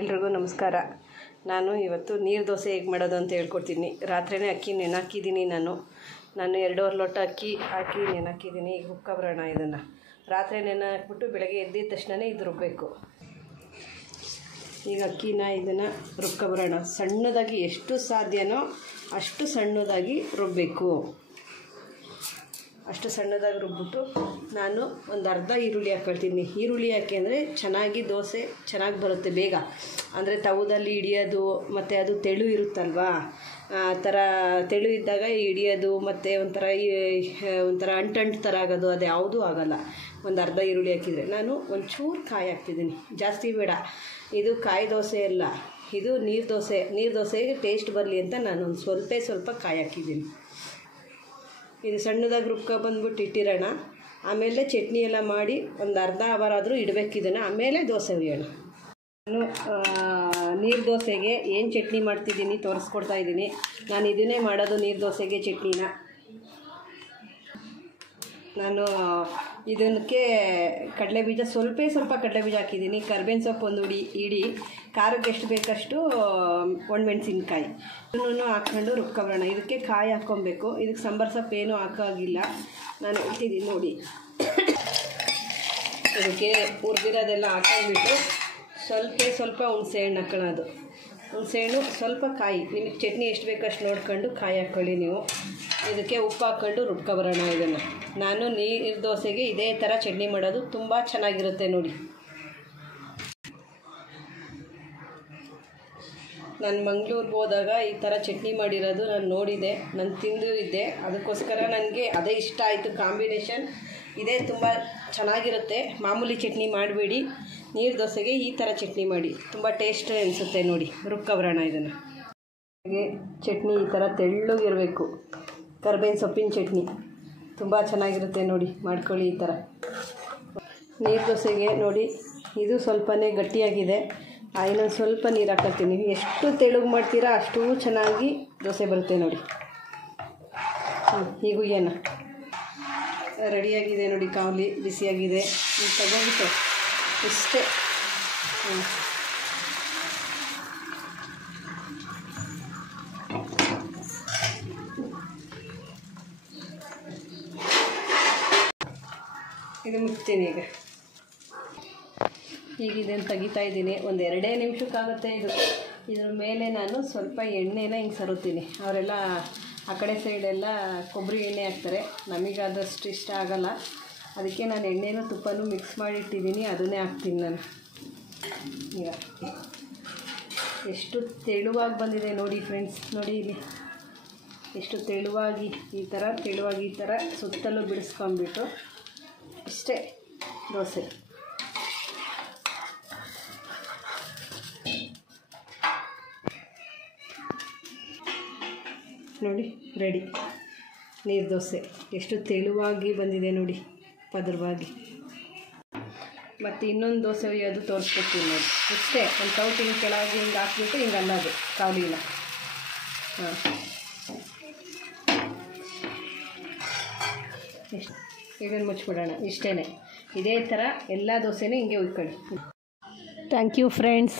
ಎಲ್ರಿಗೂ ನಮಸ್ಕಾರ. ನಾನು ಇವತ್ತು ನೀರು ದೋಸೆ ಹೇಗೆ ಮಾಡೋದು ಅಂತ ಹೇಳ್ಕೊಡ್ತೀನಿ. ರಾತ್ರಿಯೇ ಅಕ್ಕಿ ನೆನೆಹಾಕಿದ್ದೀನಿ. ನಾನು 2.5 ಲೋಟ ಅಕ್ಕಿ ಹಾಕಿ ನೆನೆಹಾಕಿದ್ದೀನಿ. ಈಗ ಹುರ್ಕೊಬರೋಣ. ಇದನ್ನು ರಾತ್ರಿ ನೆನೆ ಹಾಕ್ಬಿಟ್ಟು ಬೆಳಗ್ಗೆ ಎದ್ದಿದ ತಕ್ಷಣ ಇದು ರುಬ್ಬಬೇಕು. ಈಗ ಅಕ್ಕಿನ ಇದನ್ನು ರುಬ್ಕೊಬರೋಣ. ಸಣ್ಣದಾಗಿ ಎಷ್ಟು ಸಾಧ್ಯನೋ ಅಷ್ಟು ಸಣ್ಣದಾಗಿ ರುಬ್ಬಬೇಕು. ಅಷ್ಟು ಸಣ್ಣದಾಗಿ ರುಬ್ಬಿಟ್ಟು ನಾನು ಒಂದು ಅರ್ಧ ಈರುಳ್ಳಿ ಹಾಕ್ಕೊಳ್ತೀನಿ. ಈರುಳ್ಳಿ ಹಾಕಿದರೆ ಚೆನ್ನಾಗಿ ದೋಸೆ ಚೆನ್ನಾಗಿ ಬರುತ್ತೆ ಬೇಗ. ಅಂದರೆ ತವದಲ್ಲಿ ಹಿಡಿಯೋದು ಮತ್ತು ಅದು ತೆಳು ಇರುತ್ತಲ್ವಾ, ಆ ಥರ ತೆಳು ಇದ್ದಾಗ ಹಿಡಿಯೋದು ಮತ್ತು ಒಂಥರ ಅಂಟು ಥರ ಆಗೋದು ಅದು ಯಾವುದೂ ಆಗೋಲ್ಲ. ಒಂದು ಅರ್ಧ ಈರುಳ್ಳಿ ಹಾಕಿದರೆ ನಾನು ಒಂಚೂರು ಕಾಯಿ ಹಾಕ್ತಿದ್ದೀನಿ, ಜಾಸ್ತಿ ಬೇಡ. ಇದು ಕಾಯಿ ದೋಸೆ ಅಲ್ಲ, ಇದು ನೀರು ದೋಸೆ. ನೀರು ದೋಸೆಗೆ ಟೇಸ್ಟ್ ಬರಲಿ ಅಂತ ನಾನು ಒಂದು ಸ್ವಲ್ಪ ಕಾಯಿ ಹಾಕಿದ್ದೀನಿ. ಇದು ಸಣ್ಣದಾಗಿ ರುಬ್ಕೊಬಂದ್ಬಿಟ್ಟು ಇಟ್ಟಿರೋಣ. ಆಮೇಲೆ ಚಟ್ನಿ ಎಲ್ಲ ಮಾಡಿ ಒಂದು ಅರ್ಧ ಅವರ್ ಆದರೂ ಇಡಬೇಕಿದ್ದನ್ನು, ಆಮೇಲೆ ದೋಸೆ ಹುಯ್ಯೋಣ. ನಾನು ನೀರು ದೋಸೆಗೆ ಏನು ಚಟ್ನಿ ಮಾಡ್ತಿದ್ದೀನಿ ತೋರಿಸ್ಕೊಡ್ತಾ ಇದ್ದೀನಿ. ನಾನು ಇದನ್ನೇ ಮಾಡೋದು ನೀರು ದೋಸೆಗೆ ಚಟ್ನಿನ. ನಾನು ಇದಕ್ಕೆ ಕಡಲೆಬೀಜ ಸ್ವಲ್ಪ ಕಡಲೆಬೀಜ ಹಾಕಿದ್ದೀನಿ. ಕರ್ಬೇವಿನ ಸೊಪ್ಪು ಒಂದು ಇಡಿ, ಖಾರಕ್ಕೆ ಎಷ್ಟು ಬೇಕಷ್ಟು ಒಣಮೆಣಸಿನ್ಕಾಯಿ ಇದನ್ನು ಹಾಕ್ಕೊಂಡು ರುಬ್ಕೊಬರೋಣ. ಇದಕ್ಕೆ ಕಾಯಿ ಹಾಕ್ಕೊಬೇಕು. ಇದಕ್ಕೆ ಸಾಂಬಾರು ಸೊಪ್ಪು ಏನೂ ಹಾಕೋಗಿಲ್ಲ. ನಾನು ಇಟ್ಟಿದ್ದೀನಿ ನೋಡಿ. ಇದಕ್ಕೆ ಹುರಿದಿರೋದೆಲ್ಲ ಹಾಕೊಂಡ್ಬಿಟ್ಟು ಸ್ವಲ್ಪ ಹುಣಸೆಹಣ್ಣು ಹಾಕೊಳ್ಳೋದು. ಹುಣಸೆಹಣ್ಣು ಸ್ವಲ್ಪ ಕಾಯಿ, ನಿಮಗೆ ಚಟ್ನಿ ಎಷ್ಟು ಬೇಕಷ್ಟು ನೋಡ್ಕೊಂಡು ಕಾಯಿ ಹಾಕ್ಕೊಳ್ಳಿ ನೀವು. ಇದಕ್ಕೆ ಉಪ್ಪು ಹಾಕ್ಕೊಂಡು ರುಬ್ಕೊಬರೋಣ. ಇದನ್ನು ನಾನು ನೀರು ದೋಸೆಗೆ ಇದೇ ಥರ ಚಟ್ನಿ ಮಾಡೋದು, ತುಂಬ ಚೆನ್ನಾಗಿರುತ್ತೆ ನೋಡಿ. ನಾನು ಮಂಗಳೂರಿಗೆ ಹೋದಾಗ ಈ ಥರ ಚಟ್ನಿ ಮಾಡಿರೋದು ನಾನು ನೋಡಿದೆ, ನಾನು ತಿಂದು ಇದ್ದೆ. ಅದಕ್ಕೋಸ್ಕರ ನನಗೆ ಅದೇ ಇಷ್ಟ ಆಯಿತು. ಕಾಂಬಿನೇಷನ್ ಇದೇ ತುಂಬ ಚೆನ್ನಾಗಿರುತ್ತೆ. ಮಾಮೂಲಿ ಚಟ್ನಿ ಮಾಡಬೇಡಿ, ನೀರು ದೋಸೆಗೆ ಈ ಥರ ಚಟ್ನಿ ಮಾಡಿ, ತುಂಬ ಟೇಸ್ಟ್ ಅನಿಸುತ್ತೆ ನೋಡಿ. ರುಬ್ಕೊಬರೋಣ ಇದನ್ನು. ಹಾಗೆ ಚಟ್ನಿ ಈ ಥರ ತೆಳ್ಳಗಿರಬೇಕು. ಕರ್ಬೇವಿನ ಸೊಪ್ಪಿನ ಚಟ್ನಿ ತುಂಬ ಚೆನ್ನಾಗಿರುತ್ತೆ ನೋಡಿ, ಮಾಡ್ಕೊಳ್ಳಿ ಈ ಥರ. ನೀರು ದೋಸೆಗೆ ನೋಡಿ, ಇದು ಸ್ವಲ್ಪನೇ ಗಟ್ಟಿಯಾಗಿದೆ. ಇನ್ನೊಂದು ಸ್ವಲ್ಪ ನೀರು ಹಾಕ್ಕೊಳ್ತೀನಿ. ಎಷ್ಟು ತೆಳುಗೆ ಮಾಡ್ತೀರಾ ಅಷ್ಟು ಚೆನ್ನಾಗಿ ದೋಸೆ ಬರುತ್ತೆ ನೋಡಿ. ಈಗ ಹುಯ್ಯೋಣ. ರೆಡಿಯಾಗಿದೆ ನೋಡಿ, ಕಾವಲಿ ಬಿಸಿಯಾಗಿದೆ. ಈಗ ತಗೋಬಿಟ್ಟು ಇಷ್ಟೇ. ಇದು ಮುಚ್ತೀನಿ. ಈಗ ಇದನ್ನು ತೆಗಿತಾ ಇದ್ದೀನಿ. ಒಂದು 2 ನಿಮಿಷಕ್ಕಾಗುತ್ತೆ ಇದು. ಇದ್ರ ಮೇಲೆ ನಾನು ಸ್ವಲ್ಪ ಎಣ್ಣೆನ ಹಿಂಗೆ ಸರುತ್ತೀನಿ. ಅವರೆಲ್ಲ ಆ ಕಡೆ ಸೈಡೆಲ್ಲ ಕೊಬ್ಬರಿ ಎಣ್ಣೆ ಹಾಕ್ತಾರೆ, ನಮಗಾದಷ್ಟು ಇಷ್ಟ ಆಗೋಲ್ಲ. ಅದಕ್ಕೆ ನಾನು ಎಣ್ಣೆನೂ ತುಪ್ಪನೂ ಮಿಕ್ಸ್ ಮಾಡಿಟ್ಟಿದ್ದೀನಿ, ಅದನ್ನೇ ಹಾಕ್ತೀನಿ ನಾನು. ಈಗ ಎಷ್ಟು ತೆಳುವಾಗಿ ಬಂದಿದೆ ನೋಡಿ ಫ್ರೆಂಡ್ಸ್, ನೋಡಿ ಇಲ್ಲಿ ಎಷ್ಟು ತೆಳುವಾಗಿ ಈ ಥರ ಸುತ್ತಲೂ ಬಿಡಿಸ್ಕೊಂಡ್ಬಿಟ್ಟು ಇಷ್ಟೇ ದೋಸೆ. ನೋಡಿ ರೆಡಿ ನೀರು ದೋಸೆ. ಎಷ್ಟು ತೆಳುವಾಗಿ ಬಂದಿದೆ ನೋಡಿ, ಪದರವಾಗಿ. ಮತ್ತು ಇನ್ನೊಂದು ದೋಸೆ ಹುಯ್ಯೋದು ತೋರಿಸ್ಕೊಡ್ತೀನಿ ನೋಡಿ. ಇಷ್ಟೇ, ಒಂದು ಸೌಟ್ ಹಿಂಗೆ ಕೆಳಗೆ ಹಿಂಗೆ ಹಾಕ್ಬಿಟ್ಟು ಹಿಂಗೆ ಅನ್ನೋದು ಕಾವಲಿನ. ಇಷ್ಟು ಇದನ್ನು ಮುಚ್ಚಿಬಿಡೋಣ. ಇಷ್ಟೇ, ಇದೇ ಥರ ಎಲ್ಲ ದೋಸೆನೂ ಹಿಂಗೆ ಹುಯ್ಕೊಳ್ಳಿ. Thank you friends.